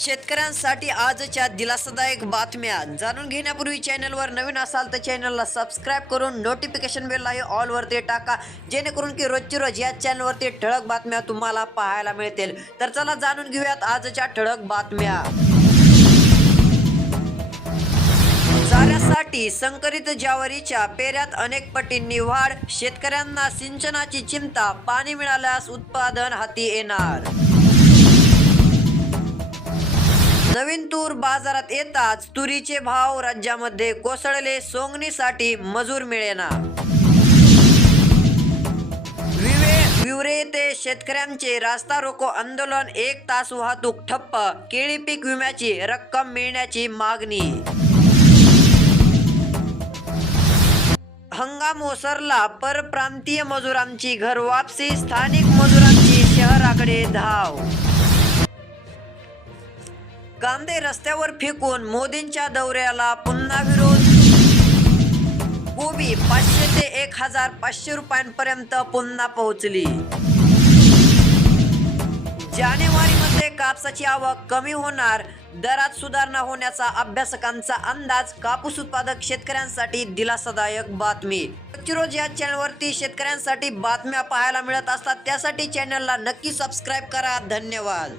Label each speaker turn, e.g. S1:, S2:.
S1: शेतकऱ्यांसाठी आजच्या दिलासादायक बातम्या जाणून घेण्यापूर्वी चॅनलवर नवीन असाल तर चॅनलला सबस्क्राईब करून नोटिफिकेशन बेललाही ऑलवरती टाका जेणेकरून की रोजची रोज या चॅनलवरती ठळक बातम्या तुम्हाला पाहायला मिळतील. तर चला जाणून घेऊयात आजच्या ठळक बातम्या. चाऱ्यासाठी संकरित ज्वारीच्या पेऱ्यात अनेक पटींनी वाढ शेतकऱ्यांना सिंचनाची चिंता पाणी मिळाल्यास उत्पादन हाती येणार. तूर बाजारात येताच तुरीचे भाव राज्यामध्ये कोसळले सोंगणीसाठी मजूर मिळेना. विवे विवरे येथे शेतकऱ्यांचे रास्ता रोको आंदोलन एक तास वाहतूक ठप्प केळी पीक विम्याची रक्कम मिळण्याची मागणी. हंगाम ओसरला परप्रांतीय मजुरांची घर वापसी स्थानिक मजुरांची शहराकडे धाव. कांदे रस्त्यावर फेकून मोदींच्या दौऱ्याला पुन्हा विरोध. कोबी पाचशे ते एक हजार पाचशे रुपयांपर्यंत पुन्हा पोहोचली. जानेवारीमध्ये कापसाची आवक कमी होणार दरात सुधारणा होण्याचा अभ्यासकांचा अंदाज कापूस उत्पादक शेतकऱ्यांसाठी दिलासादायक बातमी. रोज या चॅनलवरती शेतकऱ्यांसाठी बातम्या पाहायला मिळत असतात त्यासाठी चॅनलला नक्की सबस्क्राईब करा. धन्यवाद.